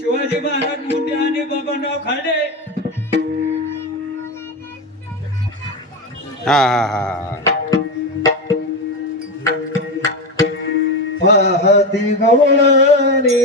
शिवाजी महाराज मोठे आणि बाबांराव खाडे हा हा हा पाहती गवळणी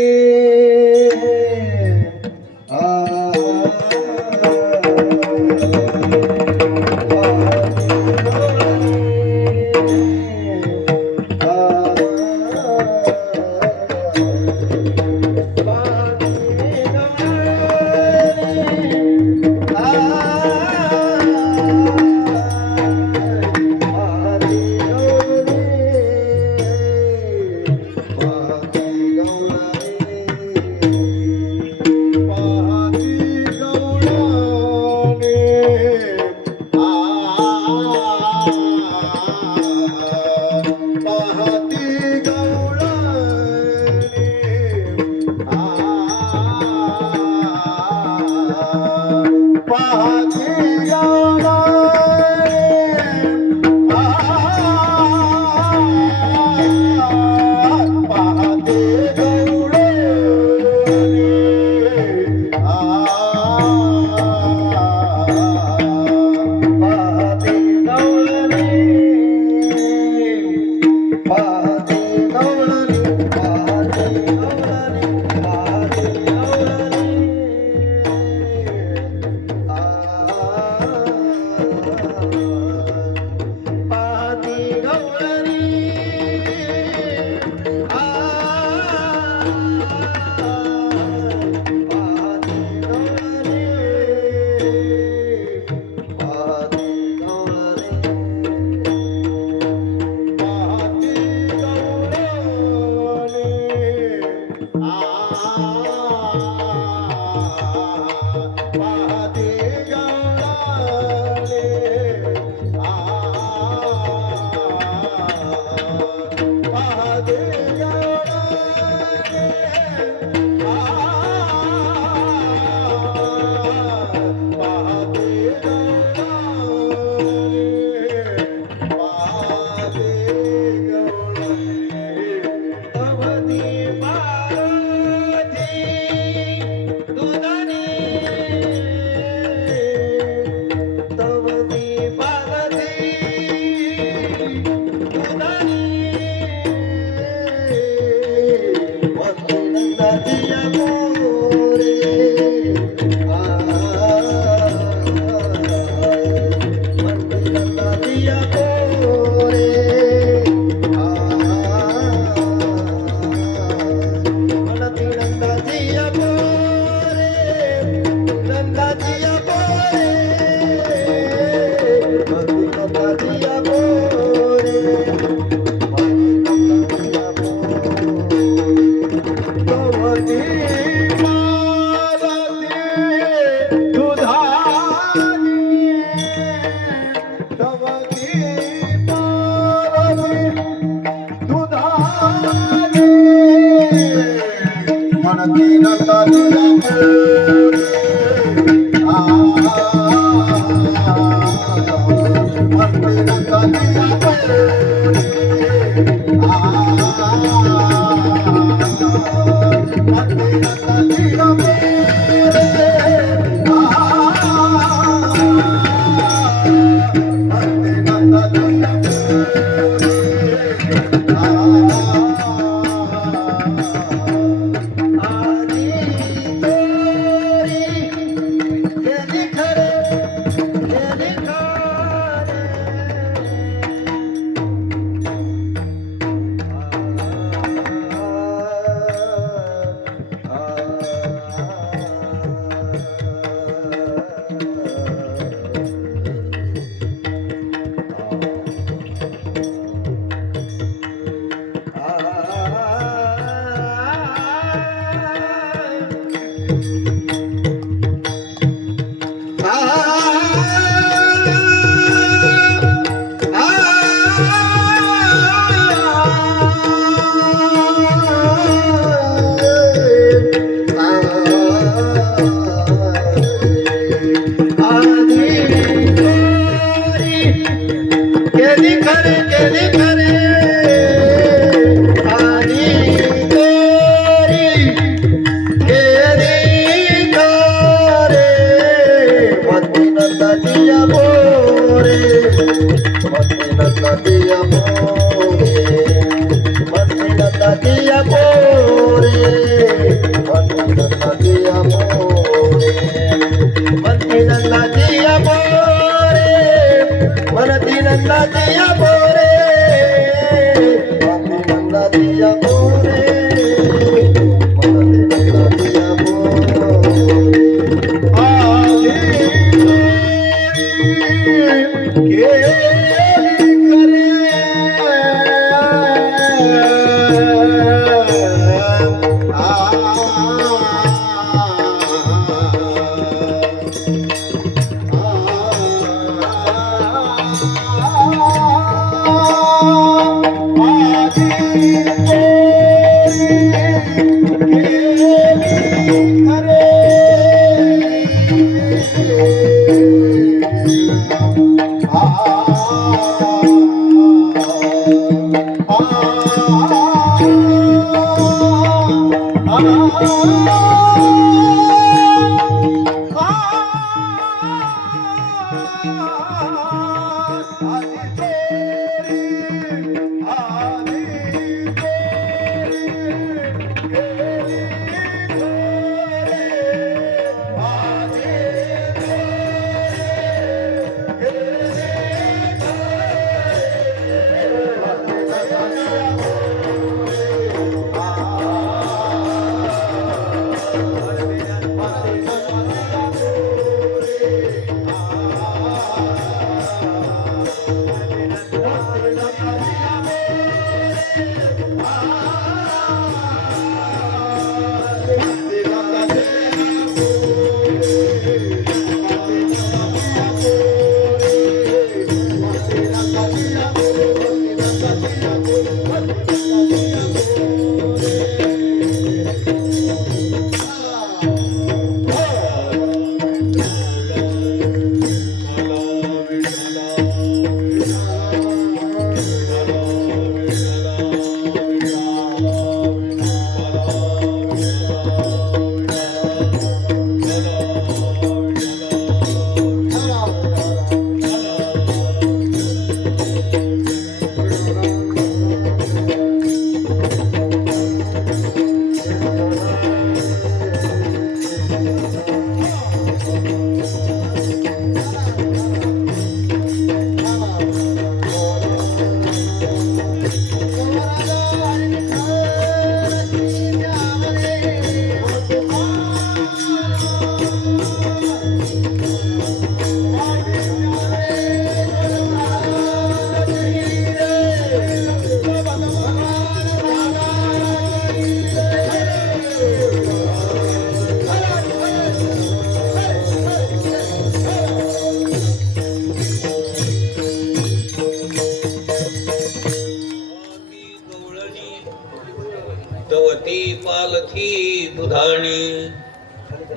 सवती पालथी दुधाणी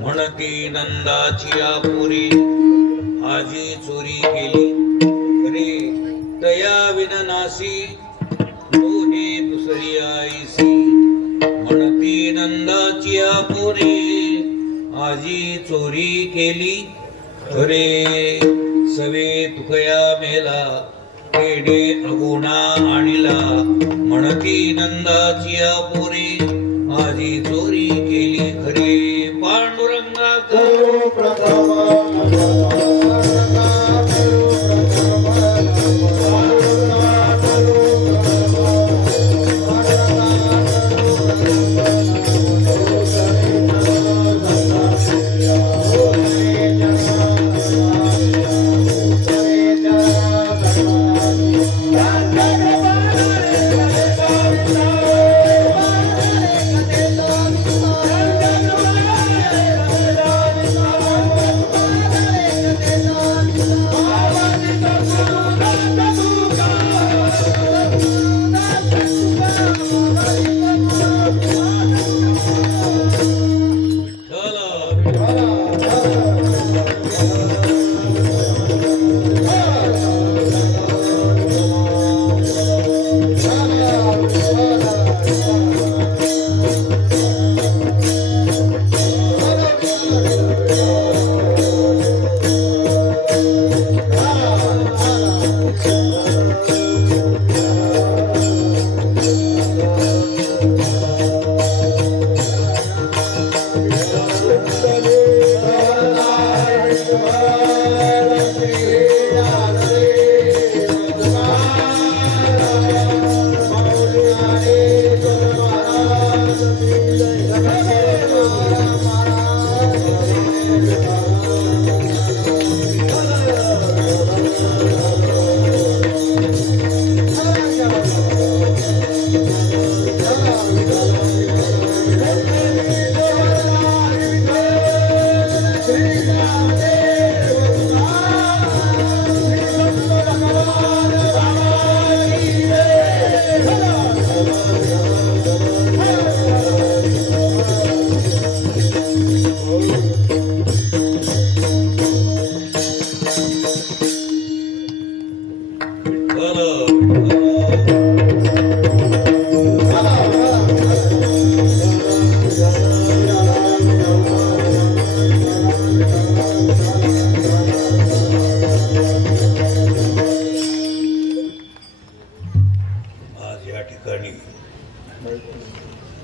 म्हणती नंदाची आपुरी आजी चोरी केली रे दया विननासी दोहे दुसरी आईसी म्हणती नंदाची आपुरी आजी चोरी केली खरे सवे तुकया मेला पेडे अगुणा आणिला म्हणती नंदाची आपुरी आजी चोरी केली खरे पांडुरंगा करो प्रथम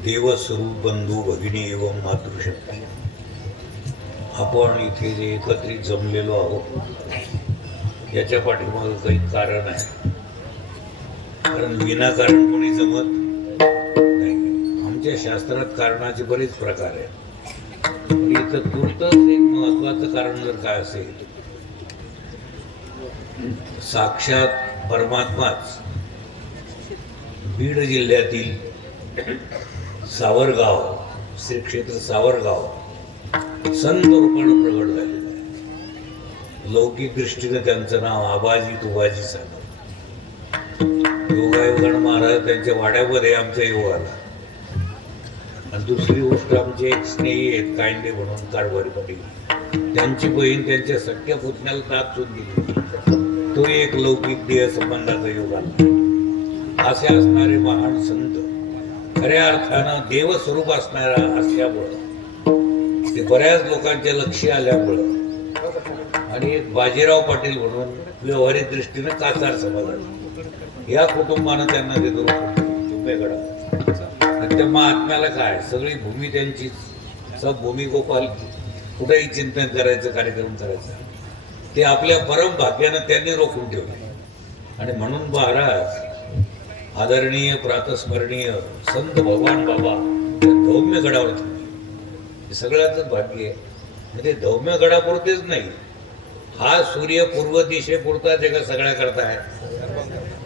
देवस्वरूप बंधू भगिनी एवं मातृशक्ती आपण इथे जे एकत्रित जमलेलो आहोत याच्या पाठीमागे काही कारण आहे. कारण विनाकारण कोणी जमत नाही. आमच्या शास्त्रात कारणाचे बरेच प्रकार आहेत. पण इथं तुर्तच एक महत्वाचं कारण जर काय असेल, साक्षात परमात्माच बीड जिल्ह्यातील सावरगाव श्री क्षेत्र सावरगाव संत रूपानं प्रगट झालेलं आहे. लौकिक दृष्टीने त्यांचं नाव आबाजी तुबाजी सांगत. योगायोगानं महाराज त्यांच्या वाड्यामध्ये आमचा योग आला. आणि दुसरी गोष्ट आमचे एक स्नेही आहेत कायंदे म्हणून कारभारी पाटील, त्यांची बहीण त्यांच्या सख्या पुतण्याला दात सून दिली. तो एक लौकिक देह संबंधाचा योग आला. असे असणारे महान संत खऱ्या अर्थानं देवस्वरूप असणारा असल्यामुळं ते बऱ्याच लोकांच्या लक्षी आल्यामुळं आणि एक बाजीराव पाटील म्हणून व्यवहारिक दृष्टीनं कासार समाज या कुटुंबानं त्यांना देतो तुंबेगडा. आणि त्या महात्म्याला काय सगळी भूमी त्यांची सब भूमी गोपाल कुठेही चिंतन करायचं कार्यक्रम करायचा ते आपल्या परम भाग्यानं त्यांनी रोखून ठेवले. आणि म्हणून महाराज आदरणीय प्रातस्मरणीय संत भगवान बाबा धौम्य गडावर थांबले. सगळ्याच भाग्य आहे. म्हणजे धौम्य गडापुरतेच नाही, हा सूर्य पूर्व दिशेपुरता जगा सगळ्या करता आहे.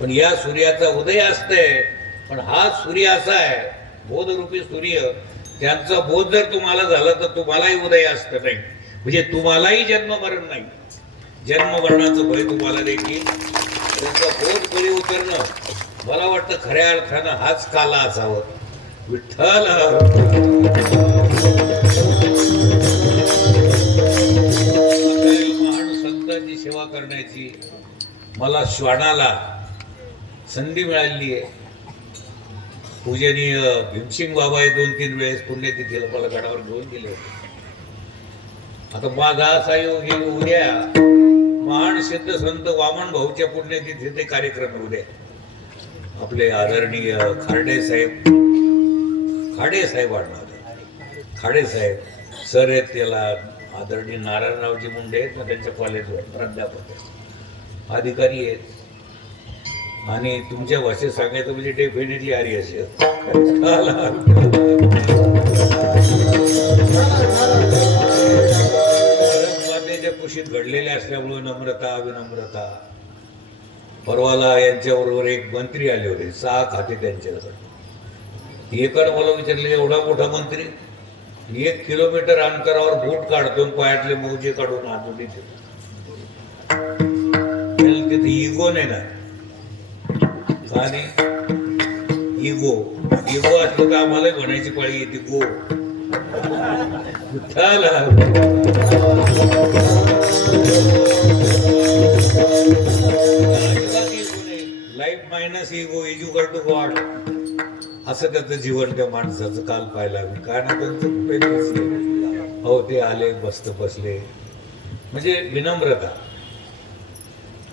पण या सूर्याचा उदय असतंय. पण हा सूर्य असा आहे बोधरूपी सूर्य, त्यांचा बोध जर तुम्हाला झाला तर तुम्हालाही उदय असतं नाही. म्हणजे तुम्हालाही जन्म मरण नाही. जन्म मरणाचं भय तुम्हाला देखील त्यांचा बोध बळी उतरणं मला वाटतं खऱ्या अर्थानं हाच काला असावं. विठ्ठल. महान संतांची सेवा करण्याची मला श्वानाला संधी मिळाली आहे. पूजनीय भीमसिंग बाबा हे 2-3 वेळेस पुण्यतिथीला मला गडावर घेऊन गेले होते. आता माझा असा योग आहे, उद्या महान सिद्ध संत वामन भाऊच्या पुण्यतिथी ते कार्यक्रम उद्या आपले आदरणीय खाडे साहेब आडनाव खाडे साहेब सर आहेत, त्याला आदरणीय नारायणरावजी मुंडे आहेत ना, त्यांच्या कॉलेजवर प्राध्यापक आहेत, अधिकारी आहेत. आणि तुमच्या भाषेत सांगायचं म्हणजे डेफिनेटली आर्य असेल. मातेच्या कुशीत घडलेल्या असल्यामुळे नम्रता विनम्रता. परवाला यांच्याबरोबर एक मंत्री आले होते, 6 खाते त्यांच्याकडे. एकानं मला विचारले, एवढा मोठा मंत्री 1 किलोमीटर अंतरावर बूट काढतो, पायातले मोजे काढून आजून तिथे इगो नाही ना. आणि इगो असलं तर आम्हाला म्हणायची पाळी येते गो. Life minus ego is equal to God, असं त्याचं जीवन त्या माणसाचं काल पाहायला. काय ना त्यांचं कुठे हो ते आले मस्त बसले, म्हणजे विनम्रता.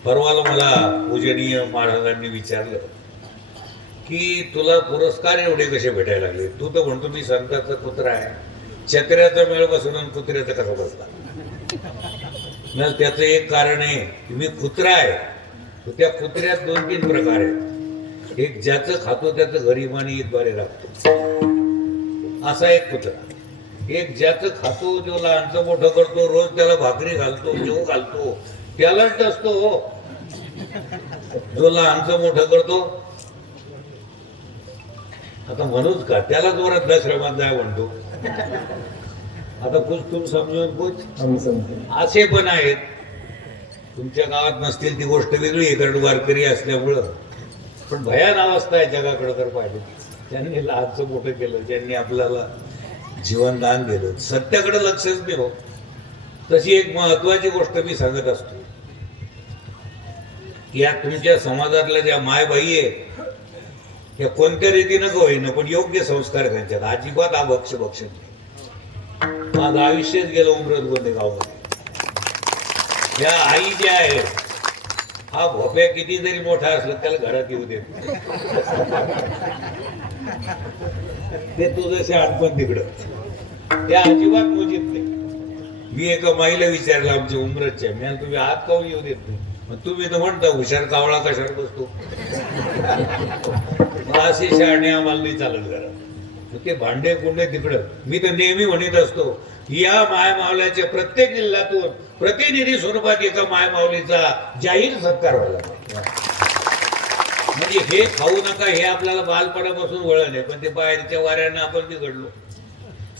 परवाला मला पूजनीय महाराजांनी विचारलं की तुला पुरस्कार एवढे कसे भेटायला लागले. तू तर म्हणतो मी संतांचा कुत्रा आहे, चत्र्याचा मेळ बसून आणि कुत्र्याचा कसा बसला. त्याचं एक कारण आहे की मी कुत्रा आहे. त्या कुत्र्यात 2-3 प्रकार आहेत. एक ज्याचं खातो त्याचं गरिबानी द्वारे राखतो, असा एक कुत्रा. एक ज्याचं खातो, जो लहानचं मोठं करतो, रोज त्याला भाकरी घालतो, जेव घालतो, त्यालाच असतो. जो लहानचं मोठं करतो, आता म्हणूच का त्याला जोरात दशरमात जाय म्हणतो. आता कुछ तुम समजून कुछ असे पण आहेत. तुमच्या गावात नसतील ती गोष्ट वेगळी आहे, कारण वारकरी असल्यामुळं. पण भयान अवस्था आहे जगाकडे जर पाहिजे. त्यांनी लहानचं मोठं केलं, ज्यांनी आपल्याला जीवनदान दिलं, सत्याकडे लक्षच नाही हो. तशी एक महत्वाची गोष्ट मी सांगत असतो, या तुमच्या समाजातल्या ज्या मायबाई आहे, या कोणत्या रीतीनं का होईना पण योग्य संस्कार त्यांच्यात. अजिबात अभक्ष भक्ष नाही. माझं आयुष्यच गेलं उमरत गोंदे गावामध्ये. या आई ज्या आहे, हा भोप्या किती जरी मोठा असला त्याला घरात येऊ देत नाही. ते तुझं आठवण तिकडं, त्या अजिबात मोजीत नाही. मी एका माईला विचारलं आमच्या उमरतच्या, मी तुम्ही हात काऊन येऊ देत नाही. मग तुम्ही तर म्हणता हुशार कावळा कशावर बसतो. अशी शहाणे आम्हाला नाही चालत घरात. ते भांडे कुंडे तिकडं. मी तर नेहमी म्हणत असतो, या मायमावल्याच्या प्रत्येक जिल्ह्यातून प्रतिनिधी स्वरूपात एका मायमावलीचा जाहीर सत्कार व्हायला पाहिजे. म्हणजे हे खाऊ नका हे आपल्याला बालपणापासून वळण आहे, पण ते बाहेरच्या वाऱ्यानं आपण बिघडलो.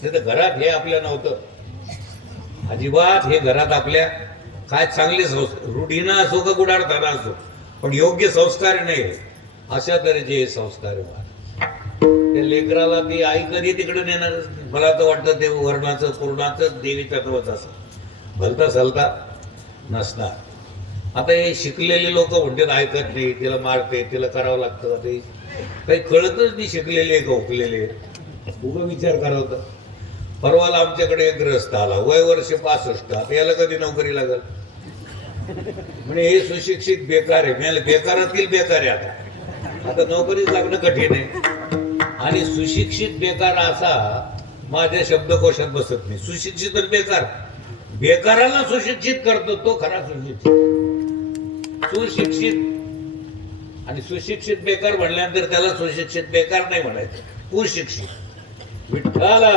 तर घरात हे आपल्या नव्हतं अजिबात. हे घरात आपल्या काय चांगले संस्कार, रूढीनं असो का गुडार्थानं असो, पण योग्य संस्कार नाही. अशा तऱ्हेचे संस्कार त्या लेकराला ती आई कधी तिकडे नेणार. मला तर वाटतं ते वर्णाचं पूर्णाचं देवी तत्वच असं भलता सलता नसणार. आता हे शिकलेले लोक म्हणतात ऐकत नाही, तिला मारते, तिला करावं लागतं. ते काही कळतच नाही. शिकलेले का उकलेले उगा विचार करावं. परवाला आमच्याकडे एक ग्रस्त आला, वय वर्ष 65. आता याला कधी नोकरी लागल. म्हणजे हे सुशिक्षित बेकार आहे. मी बेकारातील बेकार आहे. आता नोकरीच लागणं कठीण आहे. आणि सुशिक्षित बेकार असा माझ्या शब्दकोशात बसत नाही. सुशिक्षित आणि बेकार, बेकाराला सुशिक्षित करतो तो खरा सुशिक्षित. सुशिक्षित आणि सुशिक्षित बेकार म्हणल्यानंतर त्याला सुशिक्षित बेकार नाही म्हणायचं, कुशिक्षित. विठ्ठला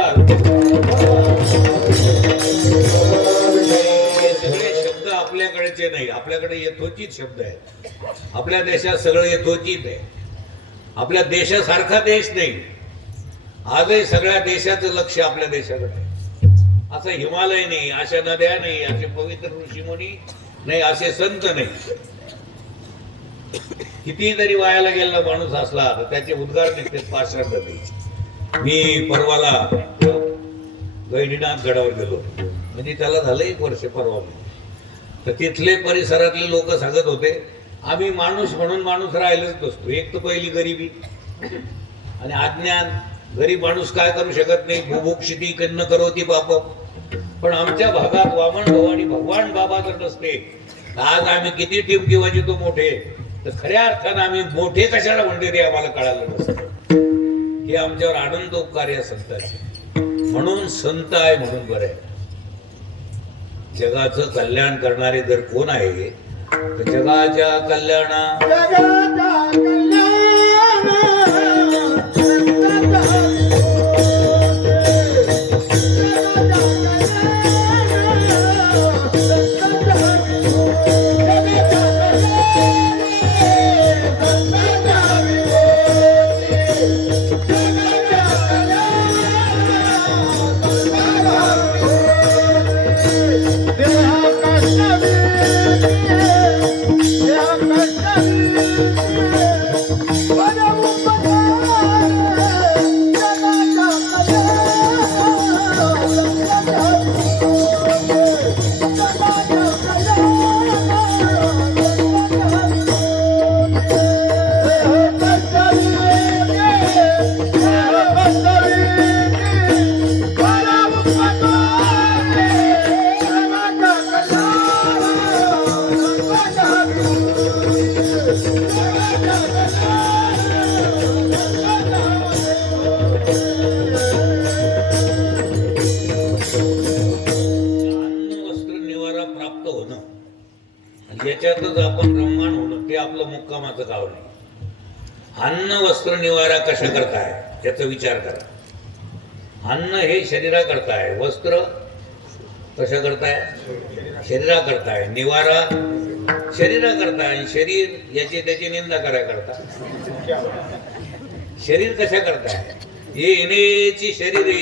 सगळे शब्द आपल्याकडेचे नाही, आपल्याकडे यथोचित शब्द आहेत. आपल्या देशात सगळं यथोचित आहे. आपल्या देशासारखा देश नाही. आजही सगळ्या देशाचं लक्ष आपल्या देशाकडे. असं हिमालय नाही, अशा नद्या नाही, असे पवित्र ऋषीमुनी नाही, असे संत नाही. किती जरी वायाला गेलेला माणूस असला तर त्याचे उद्गार निघतात पाषाण नदीचे. मी परवाला गैरीनाथ गडावर गेलो, म्हणजे त्याला झालं 1 वर्ष परवा. तर तिथले परिसरातले लोक सांगत होते, आम्ही माणूस म्हणून माणूस राहिलेच नसतो. एक तर पहिली गरिबी आणि अज्ञान. गरीब माणूस काय करू शकत नाही, बुभुक्षिती कन्न करोती पाप. पण आमच्या भागात वामन भाऊ आणि भगवान बाबा जर नसते तर आज आम्ही किती टिमकी वाजतो मोठे, तर खऱ्या अर्थानं आम्ही मोठे कशाला म्हणते ते आम्हाला कळालं नसतं. हे आमच्यावर आनंद उपकार या संतांचे. म्हणून संत आहे म्हणून बरं आहे. जगाचं कल्याण करणारे जर कोण आहे तर जगाच्या कल्याणा याच्यातच आपण रममाण होणं ते आपलं मुक्कामाचं गाव नाही. अन्न वस्त्र निवारा कशा करताय याचा विचार करा. अन्न हे शरीरा करताय, वस्त्र कशा करताय शरीरा करताय, निवारा शरीरा करताय. शरीर याची त्याची निंदा कराय करता. शरीर कशा करताय, येण्याची शरीरे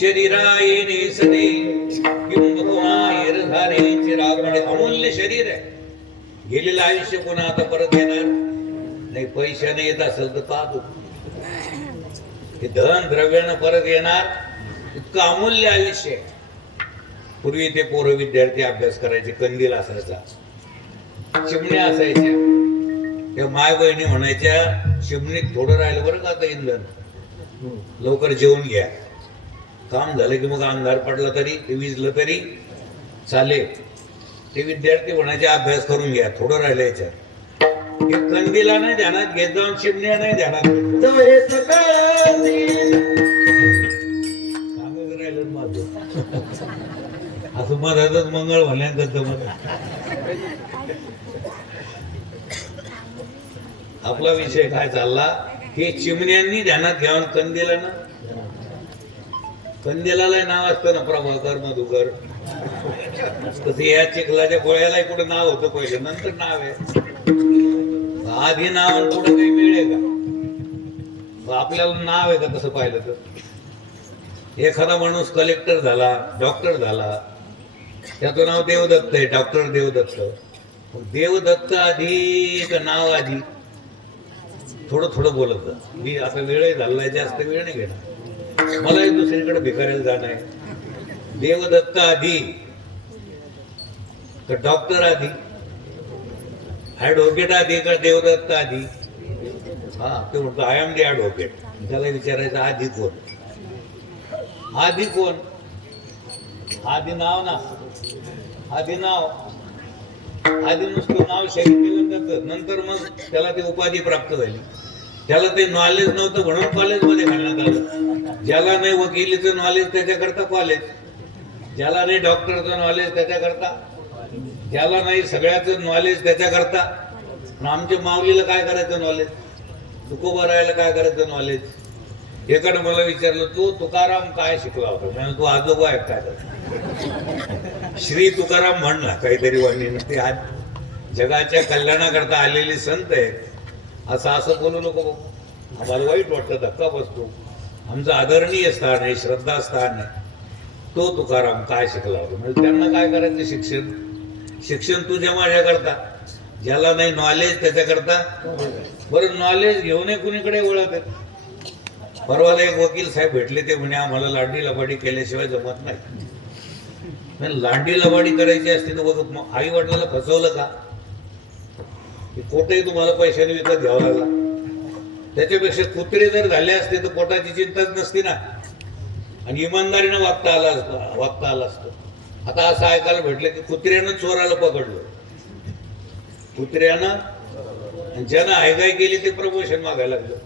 शरीरा येणे सदे अमूल्य शरीर आहे. गेलेलं आयुष्य पुन्हा आता परत येणार नाही. पैशाने येत असेल तर पाहतो, हे धन द्रव्यानं परत येणार इतकं अमूल्य आयुष्य आहे. पूर्वी ते पोरं विद्यार्थी अभ्यास करायचे, कंदील असायचा, चिमण्या असायच्या. त्या माय बहिणी म्हणायच्या, चिमणीत थोडं राहिलं बरं का आता इंधन, लवकर जेवून घ्या. काम झालं की मग अंधार पडला तरी ते विजलं तरी चालेल. ते विद्यार्थी म्हणायचे अभ्यास करून घ्या, थोडं राहिलं याच्यात. हे कंदीला नाही ध्यानात घेत जाऊन चिमण्या नाही ध्यानात सांगत राहिलं माझं असं मधातच मंगळ म्हणल्यानंतर आपला विषय काय चालला, हे चिमण्यांनी ध्यानात घ्यावं कंदिलानं. कंदिलाला नाव असतं ना, प्रभाकर मधुकर. तसं या चिखलाच्या गोळ्याला कुठं नाव होतं पहिले, नंतर नाव आहे. आधी नाव कुठं काही मिळेल का? आपल्याला नाव आहे का तसं पाहिलं तर? एखादा माणूस कलेक्टर झाला, डॉक्टर झाला, त्याचं नाव देवदत्त आहे, डॉक्टर देवदत्त. देवदत्त आधी का नाव आधी? थोडं थोडं बोलत. मी आता वेळ झालाय, जास्त वेळ नाही घेणार. मला एक दुसरीकडे भिकायला जाणं आहे. देवदत्त आधी का डॉक्टर आधी? ऍडव्होकेट आधी का देवदत्त आधी? हा, ते म्हणतो आय एम दी ऍडव्होकेट. त्याला विचारायचं आधी कोण? आधी कोण? आधी नाव ना, आधी नाव. आधी नुसतं नाव शहीद नंतर मग त्याला ती उपाधी प्राप्त झाली. त्याला ते नॉलेज नव्हतं म्हणून कॉलेजमध्ये घालण्यात आलं. ज्याला नाही वकिलीचं नॉलेज त्याच्याकरता कॉलेज, ज्याला नाही डॉक्टरचं नॉलेज त्याच्याकरता, ज्याला नाही सगळ्याचं नॉलेज त्याच्याकरता. आमच्या माऊलीला काय करायचं नॉलेज, तुकोबा राहायला काय करायचं नॉलेज. एकानं मला विचारलं, तू तुकाराम काय शिकला होता? म्हणजे तू आजोबा आहे काय? श्री तुकाराम म्हणला काहीतरी वाणीनं. ते आज जगाच्या कल्याणाकरता आलेले संत आहेत. असं बोलू नको, आम्हाला वाईट वाटतं, धक्का बसतो. आमचं आदरणीय स्थान आहे, श्रद्धास्थान आहे. तो तुकाराम काय शिकला होता? म्हणजे त्यांना काय करायचं शिक्षण? शिक्षण तुझ्या माझ्या करता. ज्याला नाही नॉलेज त्याच्याकरता. बरं, नॉलेज घेऊन कुणीकडे वळत आहे? परवाला एक वकील साहेब भेटले, ते म्हणे आम्हाला लांडी लबाडी केल्याशिवाय जमत नाही. पण लांडी लबाडी करायची असते तर आई वडिलांना फसवलं का? कोटही तुम्हाला पैशाने विकत घ्यावा लागला. त्याच्यापेक्षा कुत्रे जर झाले असते तर पोटाची चिंताच नसती ना, आणि इमानदारीनं वागता आलं असतं. आता असं ऐकायला भेटलं की कुत्र्यानं चोराला पकडलं, कुत्र्यानं, ज्यानं हायगाय केली ते प्रमोशन मागायला लागलं.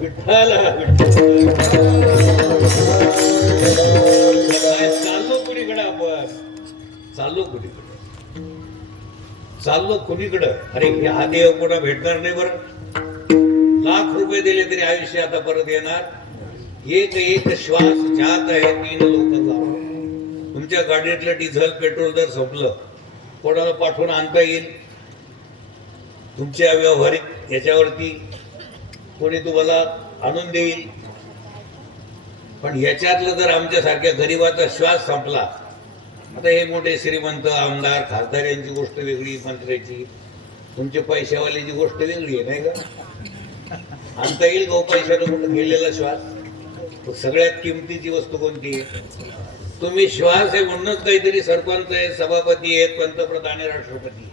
विठ्ठल चाललो कुणीकडे, आपण चाललो कुणीकडं? अरे हा देव कोणा भेटणार नाही बरं. लाख रुपये दिले तरी आयुष्य आता परत येणार. एक एक श्वास जात आहे, 3 लोक जावं. तुमच्या गाडीतलं डिझेल पेट्रोल जर संपलं, कोणाला पाठवून आणता येईल? तुमच्या व्यावहारिक याच्यावरती कोणी तुम्हाला आणून देईल? पण याच्यातलं जर आमच्यासारख्या गरिबाचा श्वास संपला, आता हे मोठे श्रीमंत आमदार खासदार यांची गोष्ट वेगळी, मंत्र्याची, तुमच्या पैशावालीची गोष्ट वेगळी आहे, नाही का? आणता येईल गो पैशानं कुठं गेलेला श्वास? सगळ्यात किमतीची वस्तू कोणती आहे? तुम्ही श्वास आहे म्हणूनच काहीतरी सरपंच आहे, सभापती आहेत, पंतप्रधान आहे, राष्ट्रपती.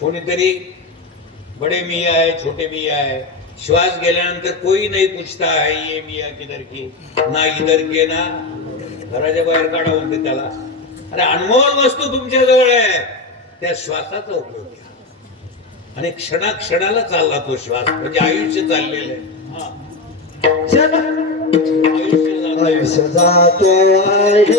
कोणीतरी बडे मियाँ है, छोटे मियाँ है. श्वास गेल्यानंतर कोई नाही पूछता है ये मियाँ किधर की, ना इधर के ना. घराच्या बाहेर काढा म्हणते त्याला. अरे अनमोल वस्तू तुमच्या जवळ आहे, त्या श्वासाचा उपयोग घ्या. आणि क्षणाक्षणाला चालला तो श्वास, म्हणजे आयुष्य चाललेलं आहे. आयुष्य जातो आहे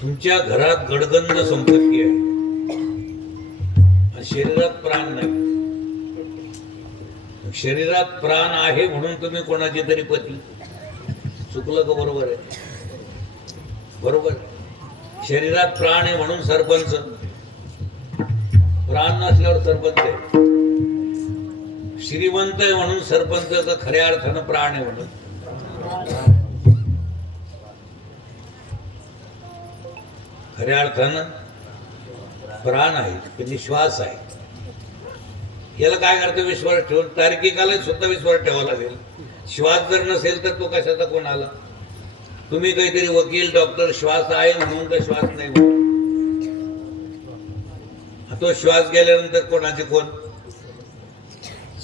तुमच्या घरात गडगंज संपत्ती आहे, शरीरात प्राण नाही. शरीरात प्राण आहे म्हणून तुम्ही कोणाची तरी पती. चुकलं का? बरोबर आहे, बरोबर. शरीरात प्राण आहे म्हणून सरपंच, प्राण नसल्यावर सरपंच आहे. श्रीमंत आहे म्हणून सरपंच का खऱ्या अर्थानं प्राण आहे म्हणून? खऱ्या अर्थानं प्राण आहे, म्हणजे श्वास आहे. याला काय करतो? विश्वास ठेवून. तार्किकाला सुद्धा विश्वास ठेवावा लागेल. श्वास जर नसेल तर तो कशाचा कोण आला? तुम्ही काहीतरी वकील डॉक्टर श्वास आहे म्हणून का श्वास नाही म्हणून? तो श्वास गेल्यानंतर कोणाचे कोण?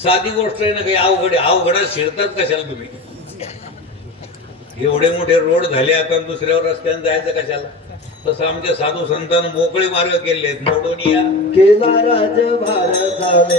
साधी गोष्ट आहे ना, काही अवघड. अवघडात शिरतात कशाला तुम्ही? एवढे मोठे रोड झाले आता, दुसऱ्यावर रस्त्याने जायचं कशाला? तसं आमच्या साधू संतांनी मोकळे मार्ग केले आहेत. मोडून या केला राज भारताने